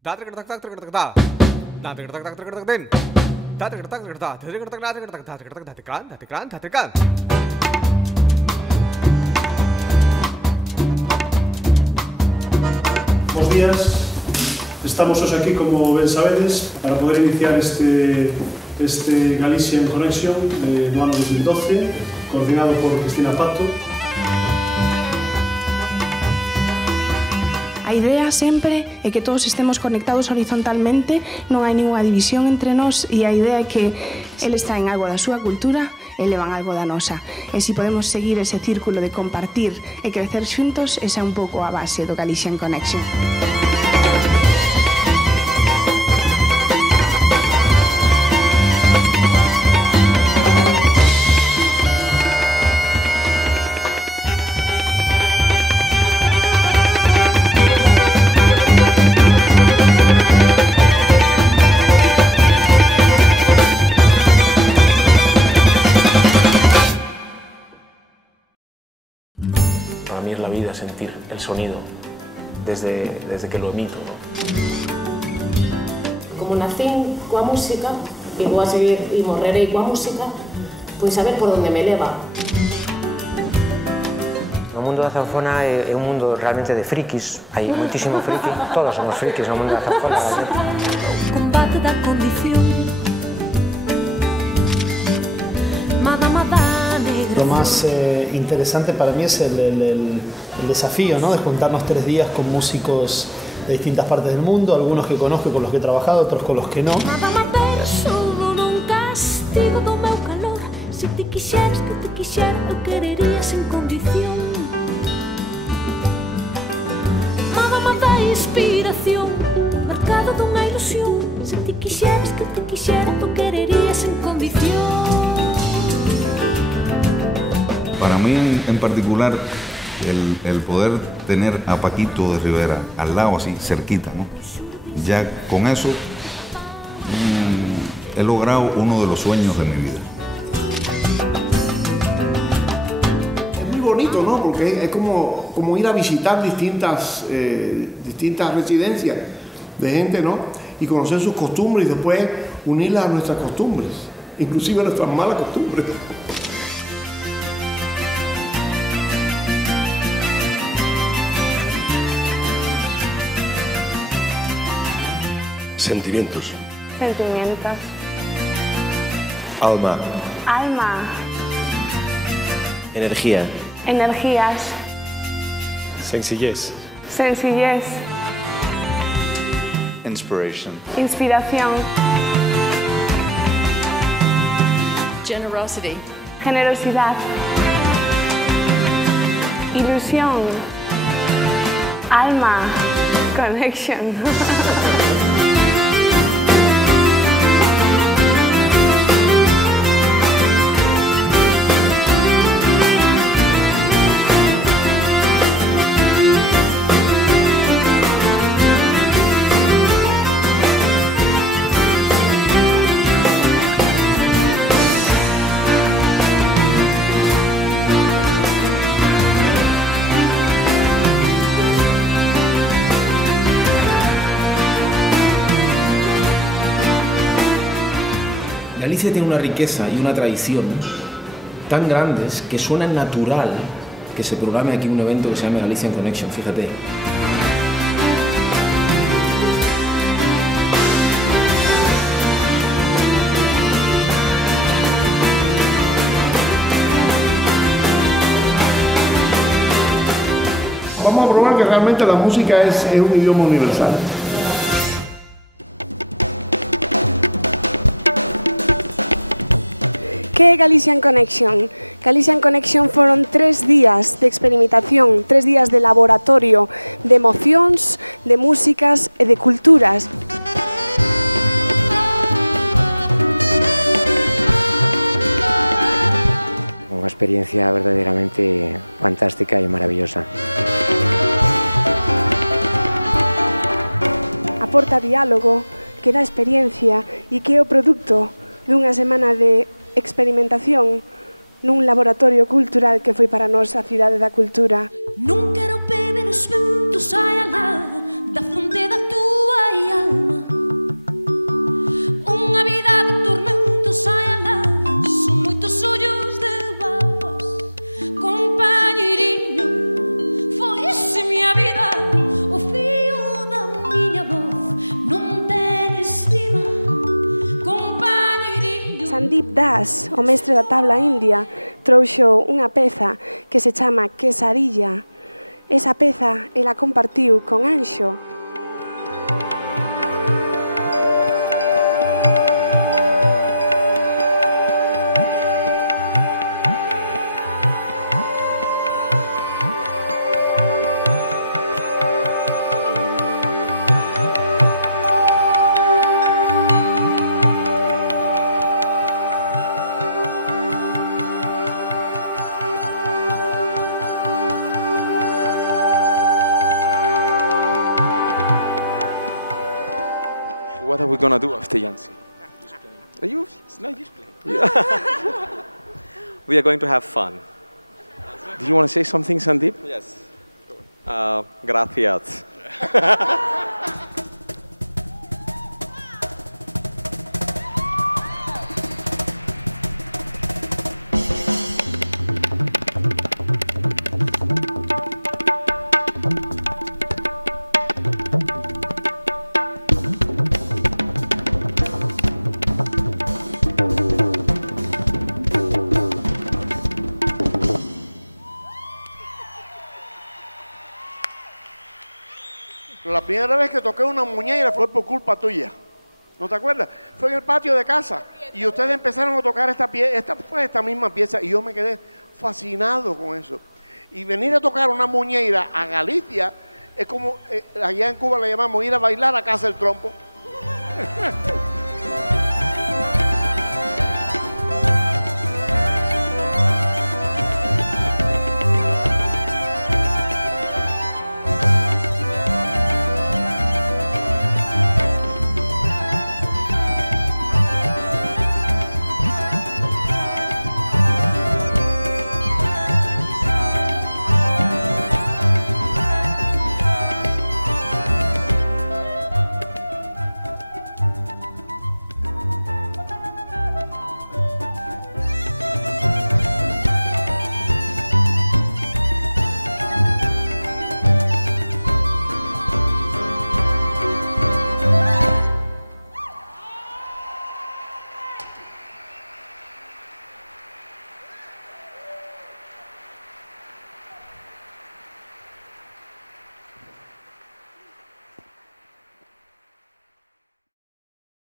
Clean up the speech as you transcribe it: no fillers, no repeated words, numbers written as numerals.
Buenos días, estamos hoy aquí, como ben sabedes, para poder iniciar este Galician Connection do ano 2012, coordinado por Cristina Pato. A idea sempre é que todos estemos conectados horizontalmente, non hai ninguna división entre nós e a idea é que eles traen algo da súa cultura e levan algo da nosa. E se podemos seguir ese círculo de compartir e crecer xuntos, esa é un pouco a base do Galician Connection. Para mí es la vida sentir el sonido desde que lo emito, ¿no? Como nacín coa música e vou a seguir e morrerei coa música, pois saber por onde me leva. O mundo da zanfona é un mundo realmente de frikis, hai moitísimo friki, todos somos frikis no mundo da zanfona. Combate da condición, Madama da negra. Lo más interesante para mí es el desafío, ¿no? De juntarnos 3 días con músicos de distintas partes del mundo, algunos que conozco y con los que he trabajado, otros con los que no. Madama verso non castigo do meu calor. Se ti quixeras que te quixera, eu querería sen condición. Madama da inspiración, mercado dunha ilusión. Se ti quixeras que te quixera, eu querería sen condición. Para mí en particular, el poder tener a Paquito de Rivera al lado así, cerquita, ¿no? Ya con eso he logrado uno de los sueños de mi vida. Es muy bonito, ¿no? Porque es como ir a visitar distintas residencias de gente, ¿no? Y conocer sus costumbres y después unirlas a nuestras costumbres, inclusive a nuestras malas costumbres. Sentimientos. Sentimientos. Alma. Alma. Energía. Energías. Sencillez. Sencillez. Inspiration. Inspiración. Generosity. Generosidad. Ilusión. Alma. Connection. Galicia tiene una riqueza y una tradición tan grandes que suena natural que se programe aquí un evento que se llame Galician Connection, fíjate. Vamos a probar que realmente la música es un idioma universal. Que é Galician Connection? Galician Connection foron 3 días de experimentación, 3 días de laboratorio, de emocións, de músicas e de culturas. Unha experiencia verdadeiramente fantástica e maravillosa. Aporta diálogo, que dá experiencia e que é o produto dunha semana de experimentación nun laboratorio cultural que foi para nós a cidade da cultura. Non quero beber os ventos hai alá da fonte da túa e Das, o mestre da tabla india, trouxo unha peza que se chama Quesarilla. Esa peza ela compartiu con Anxo. What are we gonna do after Yancy? You play. We are going to have fun. Do you want to say something, Sandeep? Yes. Gracias. La primera vez que toqué una muñeira fue por culpa tuya. ¿No te acuerdas? Fue en el patio de casa. Y ustedes empezaron a tocar esta misma pieza. Y yo me quedé fascinado con eso. Y venir a tocar una muñeira a Galicia es como, allá en Cuba le llamamos ir a bailar a casa del trompo.